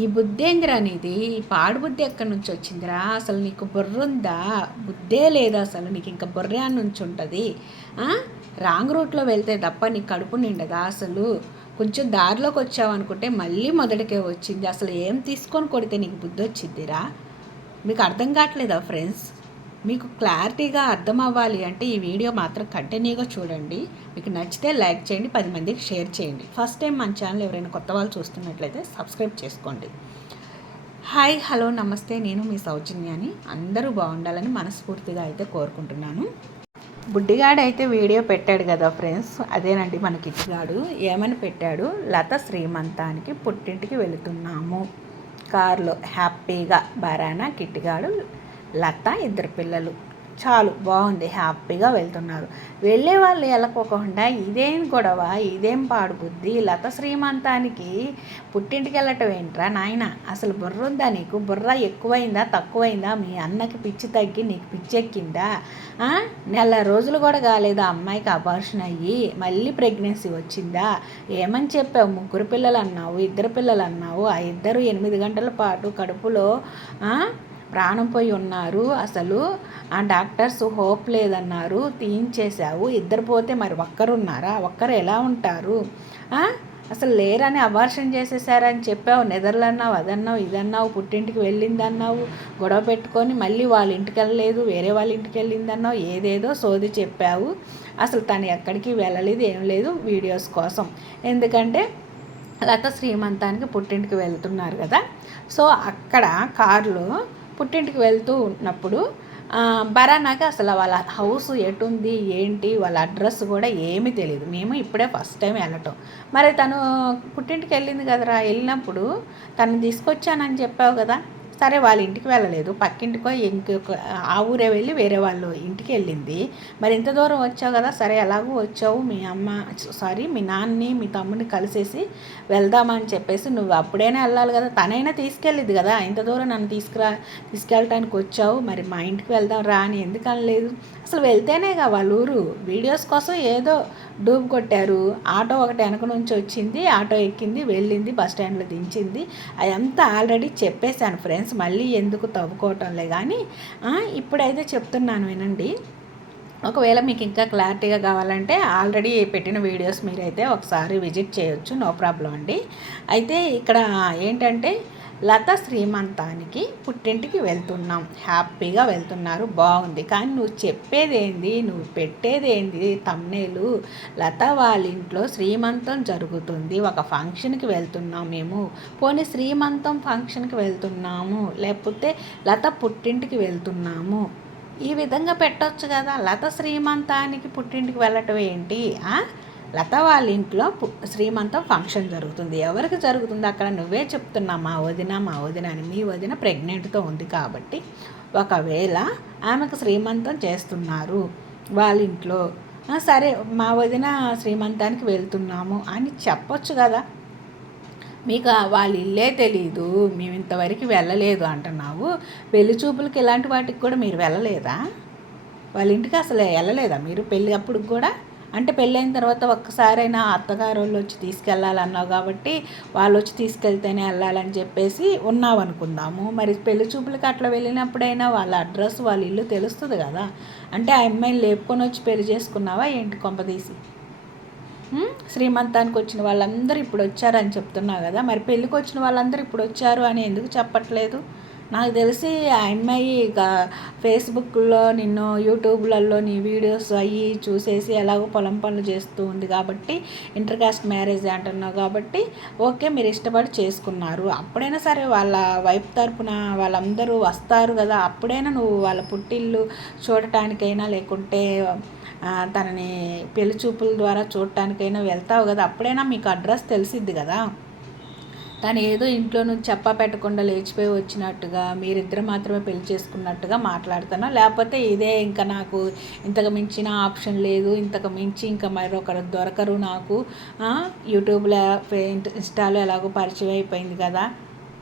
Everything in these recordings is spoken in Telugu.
ఈ బుద్ధేంద్ర అనేది పాడు బుద్ధి ఎక్కడి నుంచి వచ్చిందిరా? అసలు నీకు బుర్ర ఉందా? బుద్ధే లేదా అసలు. నీకు ఇంకా బుర్రే నుంచి ఉంటుంది? రాంగ్ రూట్లో వెళ్తే తప్ప నీ కడుపు నిండదా అసలు? కొంచెం దారిలోకి వచ్చావనుకుంటే మళ్ళీ మొదటికే వచ్చింది. అసలు ఏం తీసుకొని కొడితే నీకు బుద్ధి వచ్చిందిరా మీకు అర్థం కావట్లేదా ఫ్రెండ్స్ మీకు క్లారిటీగా అర్థం అవ్వాలి అంటే ఈ వీడియో మాత్రం కంటిన్యూగా చూడండి. మీకు నచ్చితే లైక్ చేయండి పది మందికి షేర్ చేయండి. ఫస్ట్ టైం మన ఛానల్ ఎవరైనా కొత్త వాళ్ళు చూస్తున్నట్లయితే సబ్స్క్రైబ్ చేసుకోండి. హాయ్ హలో నమస్తే. నేను మీ సౌజన్యాని. అందరూ బాగుండాలని మనస్ఫూర్తిగా అయితే కోరుకుంటున్నాను. బుడ్డిగాడు అయితే వీడియో పెట్టాడు కదా ఫ్రెండ్స్. అదేనండి మన కిచ్చిగాడు ఏమని పెట్టాడు? లత శ్రీమంతానికి పుట్టింటికి వెళుతున్నాము. కారులో హ్యాపీగా బరానా కిట్టిగాడు లత ఇద్దరు పిల్లలు. చాలు బాగుంది హ్యాపీగా వెళ్తున్నారు. వెళ్ళే వాళ్ళు వెళ్ళకోకుండా ఇదేం గొడవ ఇదేం పాడు బుద్ధి లత శ్రీమంతానికి పుట్టింటికి వెళ్ళటం ఏంట్రా నాయన? అసలు బుర్ర ఉందా నీకు? బుర్ర ఎక్కువైందా తక్కువైందా? మీ అన్నకి పిచ్చి తగ్గి నీకు పిచ్చెక్కిందా? నెల రోజులు కూడా కాలేదా అమ్మాయికి అబార్షన్ అయ్యి మళ్ళీ ప్రెగ్నెన్సీ వచ్చిందా? ఏమని చెప్పావు? ముగ్గురు పిల్లలు అన్నావు ఇద్దరు పిల్లలు అన్నావు ఆ ఇద్దరు ఎనిమిది గంటల పాటు కడుపులో ప్రాణం పోయి ఉన్నారు అసలు. ఆ డాక్టర్స్ హోప్ లేదన్నారు. తీయించేశావు. ఇద్దరు పోతే మరి ఒక్కరున్నారా? ఒక్కరు ఎలా ఉంటారు? అసలు లేరని అబార్షన్ చేసేసారని చెప్పావు. నిద్రలన్నావు అదన్నావు ఇదన్నావు పుట్టింటికి వెళ్ళిందన్నావు. గొడవ పెట్టుకొని మళ్ళీ వాళ్ళ ఇంటికి వెళ్ళలేదు వేరే వాళ్ళ ఇంటికి వెళ్ళిందన్నావు ఏదేదో సోది చెప్పావు. అసలు తను ఎక్కడికి వెళ్ళలేదు ఏం లేదు వీడియోస్ కోసం. ఎందుకంటే లత శ్రీమంతానికి పుట్టింటికి వెళ్తున్నారు కదా. సో అక్కడ కారులో పుట్టింటికి వెళ్తూ ఉన్నప్పుడు బరానాకి అసలు వాళ్ళ హౌస్ ఎటుంది ఏంటి వాళ్ళ అడ్రస్ కూడా ఏమీ తెలియదు మేము ఇప్పుడే ఫస్ట్ టైం వెళ్ళటం. మరి తను పుట్టింటికి వెళ్ళింది కదరా? వెళ్ళినప్పుడు తను తీసుకొచ్చానని చెప్పావు కదా? సరే వాళ్ళ ఇంటికి వెళ్ళలేదు. పక్కింటికో ఇంకొక ఆ ఊరే వెళ్ళి వేరే వాళ్ళు ఇంటికి వెళ్ళింది. మరి ఇంత దూరం వచ్చావు కదా సరే ఎలాగో వచ్చావు? మీ అమ్మ సారీ మీ నాన్నని మీ తమ్ముడిని కలిసేసి వెళ్దామని చెప్పేసి నువ్వు అప్పుడైనా వెళ్ళాలి కదా తనైనా తీసుకెళ్ళింది కదా. ఇంత దూరం నన్ను తీసుకురా తీసుకెళ్ళటానికి వచ్చావు. మరి మా ఇంటికి వెళ్దాం రా అని ఎందుకు అనలేదు? అసలు వెళ్తేనేగా వాళ్ళ ఊరు. వీడియోస్ కోసం ఏదో డూబ్ కొట్టారు. ఆటో ఒకటి వెనక నుంచి వచ్చింది ఆటో ఎక్కింది వెళ్ళింది బస్ స్టాండ్లో దించింది. అదంతా ఆల్రెడీ చెప్పేశాను ఫ్రెండ్స్ మళ్ళీ ఎందుకు తవ్వుకోవటంలే కానీ ఇప్పుడైతే చెప్తున్నాను వినండి. ఒకవేళ మీకు ఇంకా క్లారిటీగా కావాలంటే ఆల్రెడీ పెట్టిన వీడియోస్ మీరైతే ఒకసారి విజిట్ చేయొచ్చు నో ప్రాబ్లం అండి. అయితే ఇక్కడ ఏంటంటే లత శ్రీమంతానికి పుట్టింటికి వెళ్తున్నాం. హ్యాపీగా వెళ్తున్నారు. బాగుంది. కానీ నువ్వు చెప్పేదేంది? నువ్వు పెట్టేదేంది? తమ్నేలు. లత వాళ్ళ ఇంట్లో శ్రీమంతం జరుగుతుంది. ఒక ఫంక్షన్కి వెళ్తున్నాం మేము. పోనీ శ్రీమంతం ఫంక్షన్కి వెళ్తున్నాము. లేకపోతే లత పుట్టింటికి వెళ్తున్నాము. ఈ విధంగా పెట్టవచ్చు కదా. లత శ్రీమంతానికి పుట్టింటికి వెళ్ళటం ఏంటి? లత వాళ్ళ ఇంట్లో శ్రీమంతం ఫంక్షన్ జరుగుతుంది. ఎవరికి జరుగుతుంది? అక్కడ నువ్వే చెప్తున్నా మా వదిన మా వదిన అని. మీ వదిన ప్రెగ్నెంట్తో ఉంది కాబట్టి ఒకవేళ ఆమెకు శ్రీమంతం చేస్తున్నారు వాళ్ళ ఇంట్లో సరే మా వదిన శ్రీమంతానికి వెళ్తున్నాము అని చెప్పొచ్చు కదా. మీకు వాళ్ళ ఇల్లే తెలీదు మేము ఇంతవరకు వెళ్ళలేదు అంటున్నావు. పెళ్ళి చూపులకి ఇలాంటి వాటికి కూడా మీరు వెళ్ళలేదా? వాళ్ళ ఇంటికి అసలు వెళ్ళలేదా మీరు? పెళ్ళి అప్పుడు కూడా అంటే పెళ్ళైన తర్వాత ఒక్కసారైనా అత్తగారు వాళ్ళు వచ్చి తీసుకెళ్ళాలన్నావు కాబట్టి వాళ్ళు వచ్చి తీసుకెళ్తేనే వెళ్ళాలని చెప్పేసి ఉన్నావు అనుకుందాము మరి పెళ్ళి చూపులకి అట్లా వెళ్ళినప్పుడైనా వాళ్ళ అడ్రస్ వాళ్ళ ఇల్లు తెలుస్తుంది కదా. అంటే ఆ అమ్మాయిని లేపుకొని వచ్చి పెళ్ళి చేసుకున్నావా ఏంటి కొంపదీసి శ్రీమంతానికి వచ్చిన వాళ్ళందరూ ఇప్పుడు వచ్చారని చెప్తున్నావు కదా. మరి పెళ్ళికి వచ్చిన వాళ్ళందరూ ఇప్పుడు వచ్చారు అని ఎందుకు చెప్పట్లేదు? నాకు తెలిసి ఆ అమ్మాయి ఇక ఫేస్బుక్లో నిన్ను యూట్యూబ్లలో నీ వీడియోస్ అయ్యి చూసేసి ఎలాగో పొలం పనులు చేస్తూ ఉంది కాబట్టి ఇంటర్ కాస్ట్ మ్యారేజ్ అంటున్నావు కాబట్టి ఓకే మీరు ఇష్టపడి చేసుకున్నారు. అప్పుడైనా సరే వాళ్ళ వైపు తరపున వాళ్ళందరూ వస్తారు కదా అప్పుడైనా నువ్వు వాళ్ళ పుట్టిల్లు చూడటానికైనా లేకుంటే తనని పెళ్ళి చూపుల ద్వారా చూడటానికైనా వెళ్తావు కదా అప్పుడైనా మీకు అడ్రస్ తెలిసిద్ది కదా. తను ఏదో ఇంట్లో నుంచి చెప్పా పెట్టకుండా లేచిపోయి వచ్చినట్టుగా మీరిద్దరు మాత్రమే పెళ్ళి చేసుకున్నట్టుగా మాట్లాడుతున్నా. లేకపోతే ఇదే ఇంకా నాకు ఇంతకు మించిన ఆప్షన్ లేదు ఇంతకు మించి ఇంకా మరొకరు దొరకరు నాకు. యూట్యూబ్లో ఇన్స్టాలో ఎలాగో పరిచయం అయిపోయింది కదా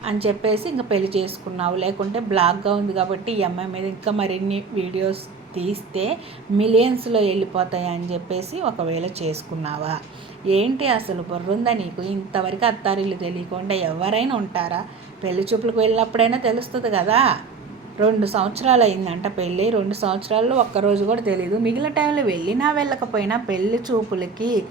అని చెప్పేసి ఇంకా పెళ్ళి చేసుకున్నావు. లేకుంటే బ్లాక్గా ఉంది కాబట్టి ఈ అమ్మాయి మీద ఇంకా మరిన్ని వీడియోస్ తీస్తే మిలియన్స్లో వెళ్ళిపోతాయి అని చెప్పేసి ఒకవేళ చేసుకున్నావా? ఏంటి అసలు బుర్రుందా నీకు? ఇంతవరకు అత్తారిల్లు తెలియకుండా ఎవరైనా ఉంటారా? పెళ్ళి చూపులకు వెళ్ళినప్పుడైనా తెలుస్తుంది కదా. రెండు సంవత్సరాలు అయిందంట పెళ్ళి. రెండు సంవత్సరాల్లో ఒక్కరోజు కూడా తెలియదు మిగిలిన టైంలో వెళ్ళినా వెళ్ళకపోయినా పెళ్ళి చూపులకి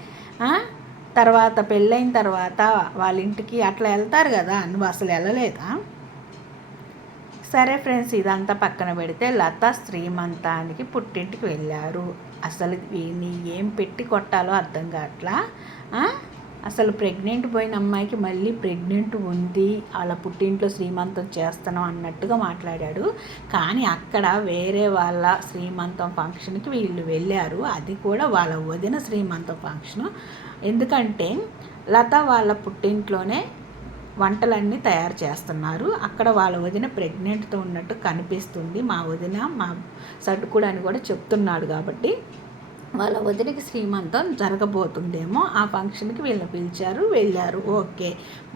తర్వాత పెళ్ళైన తర్వాత వాళ్ళ ఇంటికి అట్లా వెళ్తారు కదా. నువ్వు అసలు వెళ్ళలేదా? సరే ఫ్రెండ్స్ ఇదంతా పక్కన పెడితే లత శ్రీమంతానికి పుట్టింటికి వెళ్ళారు. అసలు వీని ఏం పెట్టి కొట్టాలో అర్థం కావట్లా? అసలు ప్రెగ్నెంట్ పోయిన అమ్మాయికి మళ్ళీ ప్రెగ్నెంట్ ఉంది వాళ్ళ పుట్టింట్లో శ్రీమంతం చేస్తాను అన్నట్టుగా మాట్లాడాడు. కానీ అక్కడ వేరే వాళ్ళ శ్రీమంతం ఫంక్షన్కి వీళ్ళు వెళ్ళారు. అది కూడా వాళ్ళ వదిన శ్రీమంతం ఫంక్షన్. ఎందుకంటే లత వాళ్ళ పుట్టింట్లోనే వంటలన్నీ తయారు చేస్తున్నారు. అక్కడ వాళ్ళ వదిన ప్రెగ్నెంట్తో ఉన్నట్టు కనిపిస్తుంది మా వదిన మా సటుకుడు అని కూడా చెప్తున్నాడు కాబట్టి వాళ్ళ వదినకి శ్రీమంతం జరగబోతుందేమో ఆ ఫంక్షన్కి వీళ్ళని పిలిచారు వెళ్ళారు. ఓకే.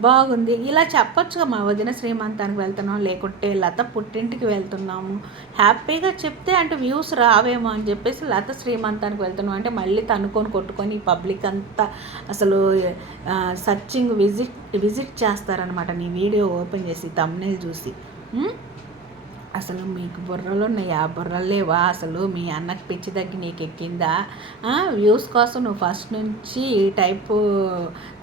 బాగుంది. ఇలా చెప్పొచ్చుగా మా వదిన శ్రీమంతానికి వెళ్తున్నాం లేకుంటే లత పుట్టింటికి వెళ్తున్నాము. హ్యాపీగా చెప్తే అంటే వ్యూస్ రావేమో అని చెప్పేసి లత శ్రీమంతానికి వెళ్తున్నాం. అంటే మళ్ళీ తనుకొని కొట్టుకొని పబ్లిక్ అంతా అసలు సర్చింగ్ విజిట్ విజిట్ చేస్తారనమాట నీ వీడియో ఓపెన్ చేసి తమ్నేల్ చూసి. అసలు మీకు బుర్రలు ఉన్నాయా? బుర్రలు లేవా? అసలు మీ అన్నకి పిచ్చి తగ్గి నీకు ఎక్కిందా వ్యూస్ కోసం నువ్వు ఫస్ట్ నుంచి ఈ టైపు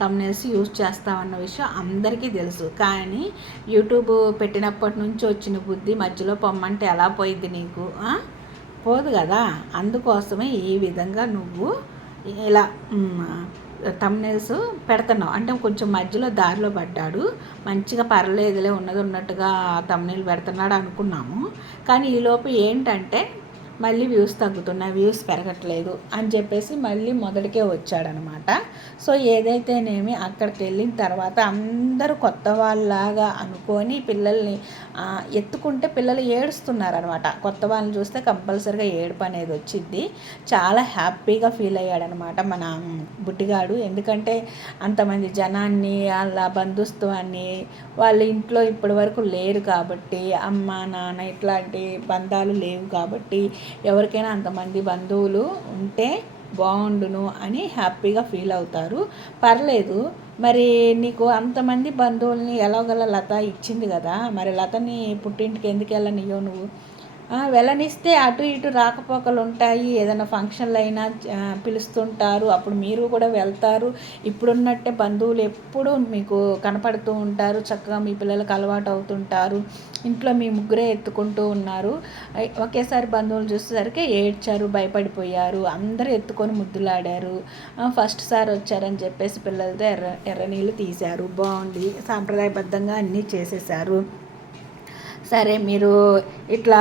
తమ్నేసి యూస్ చేస్తావన్న విషయం అందరికీ తెలుసు. కానీ యూట్యూబ్ పెట్టినప్పటి నుంచి వచ్చిన బుద్ధి మధ్యలో పొమ్మంటే ఎలా పోయిద్ది నీకు? పోదు కదా? అందుకోసమే ఈ విధంగా నువ్వు ఇలా తమ్నేల్స్ పెడుతున్నాం. అంటే కొంచెం మధ్యలో దారిలో పడ్డాడు. మంచిగా పర్లేదులే ఉన్నది ఉన్నట్టుగా తమ్నేల్ పెడుతున్నాడు అనుకున్నాము. కానీ ఈలోపు ఏంటంటే మళ్ళీ వ్యూస్ తగ్గుతున్నాయి వ్యూస్ పెరగట్లేదు అని చెప్పేసి మళ్ళీ మొదటికే వచ్చాడనమాట. సో ఏదైతేనేమి అక్కడికి వెళ్ళిన తర్వాత అందరూ కొత్త వాళ్ళలాగా అనుకొని పిల్లల్ని ఎత్తుకుంటే పిల్లలు ఏడుస్తున్నారనమాట. కొత్త వాళ్ళని చూస్తే కంపల్సరిగా ఏడుపు అనేది వచ్చింది చాలా హ్యాపీగా ఫీల్ అయ్యాడనమాట మన బుట్టిగాడు ఎందుకంటే అంతమంది జనాన్ని వాళ్ళ బంధుత్వాన్ని వాళ్ళ ఇంట్లో ఇప్పటి వరకు లేరు కాబట్టి అమ్మ నాన్న ఇట్లాంటి బంధాలు లేవు కాబట్టి ఎవరికైనా అంతమంది బంధువులు ఉంటే బాగుండును అని హ్యాపీగా ఫీల్ అవుతారు. పర్లేదు మరి నీకు అంతమంది బంధువుల్ని ఎలాగల లత ఇచ్చింది కదా మరి లతని పుట్టింటికి ఎందుకు వెళ్ళనియో నువ్వు? వెళ్ళనిస్తే అటు ఇటు రాకపోకలు ఉంటాయి. ఏదైనా ఫంక్షన్లు అయినా పిలుస్తుంటారు. అప్పుడు మీరు కూడా వెళ్తారు. ఇప్పుడున్నట్టే బంధువులు ఎప్పుడూ మీకు కనపడుతూ ఉంటారు. చక్కగా మీ పిల్లలకు అలవాటు అవుతుంటారు. ఇంట్లో మీ ముగ్గురే ఎత్తుకుంటూ ఉన్నారు. ఒకేసారి బంధువులు చూసేసరికి ఏడ్చారు భయపడిపోయారు. అందరూ ఎత్తుకొని ముద్దులాడారు. ఫస్ట్ సార్ వచ్చారని చెప్పేసి పిల్లలతో ఎర్ర ఎర్ర నీళ్ళు తీశారు. బాగుంది. సాంప్రదాయబద్ధంగా అన్నీ చేసేసారు. సరే మీరు ఇట్లా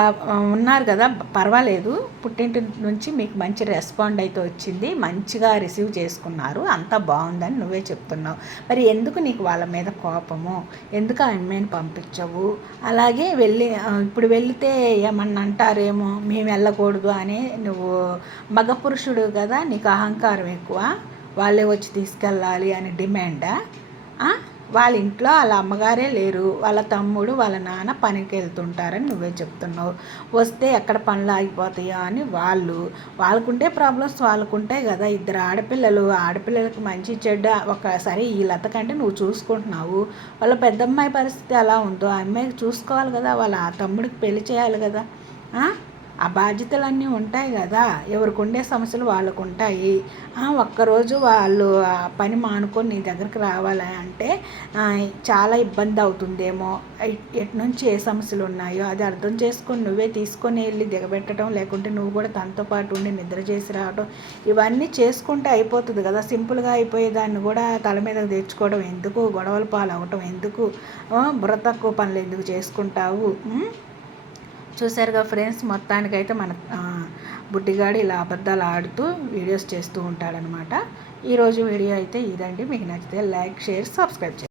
ఉన్నారు కదా పర్వాలేదు. పుట్టింటి నుంచి మీకు మంచి రెస్పాండ్ అయితే వచ్చింది. మంచిగా రిసీవ్ చేసుకున్నారు. అంతా బాగుందని నువ్వే చెప్తున్నావు. మరి ఎందుకు నీకు వాళ్ళ మీద కోపము? ఎందుకు ఆ అమ్మాయిని పంపించవు? అలాగే వెళ్ళి ఇప్పుడు వెళితే ఏమన్నా అంటారేమో? మేము వెళ్ళకూడదు అని నువ్వు మగ పురుషుడు కదా నీకు అహంకారం ఎక్కువ. వాళ్ళే వచ్చి తీసుకెళ్ళాలి అని డిమాండా? వాళ్ళ ఇంట్లో వాళ్ళ అమ్మగారే లేరు. వాళ్ళ తమ్ముడు వాళ్ళ నాన్న పనికి వెళ్తుంటారని నువ్వే చెప్తున్నావు. వస్తే ఎక్కడ పనులు ఆగిపోతాయో అని వాళ్ళు. వాళ్ళకుంటే ప్రాబ్లమ్స్ వాళ్ళకుంటాయి కదా. ఇద్దరు ఆడపిల్లలు ఆడపిల్లలకి మంచి చెడ్డ ఒకసారి ఈ లత కంటే నువ్వు చూసుకుంటున్నావు. వాళ్ళ పెద్దమ్మాయి పరిస్థితి ఎలా ఉందో? ఆ అమ్మాయికి చూసుకోవాలి కదా. వాళ్ళ తమ్ముడికి పెళ్ళి చేయాలి కదా. ఆ బాధ్యతలన్నీ ఉంటాయి కదా. ఎవరికి ఉండే సమస్యలు వాళ్ళకు ఉంటాయి ఒక్కరోజు వాళ్ళు ఆ పని మానుకొని నీ దగ్గరికి రావాలి అంటే చాలా ఇబ్బంది అవుతుందేమో ఎటు నుంచి ఏ సమస్యలు ఉన్నాయో అది అర్థం చేసుకొని నువ్వే తీసుకొని వెళ్ళి దిగబెట్టడం లేకుంటే నువ్వు కూడా తనతో పాటు ఉండి నిద్ర చేసి రావడం ఇవన్నీ చేసుకుంటే అయిపోతుంది కదా. సింపుల్గా అయిపోయేదాన్ని కూడా తల మీద తెచ్చుకోవడం ఎందుకు? గొడవల పాలు అవ్వటం ఎందుకు? బుర్ర తక్కువ పనులు ఎందుకు చేసుకుంటావు? చూసారుగా ఫ్రెండ్స్ మొత్తానికైతే మన బుడ్డిగాడు ఇలా అబద్ధాలు ఆడుతూ వీడియోస్ చేస్తూ ఉంటాడనమాట ఈరోజు వీడియో అయితే ఇదండి. మీకు నచ్చితే లైక్ షేర్ సబ్స్క్రైబ్ చేయండి.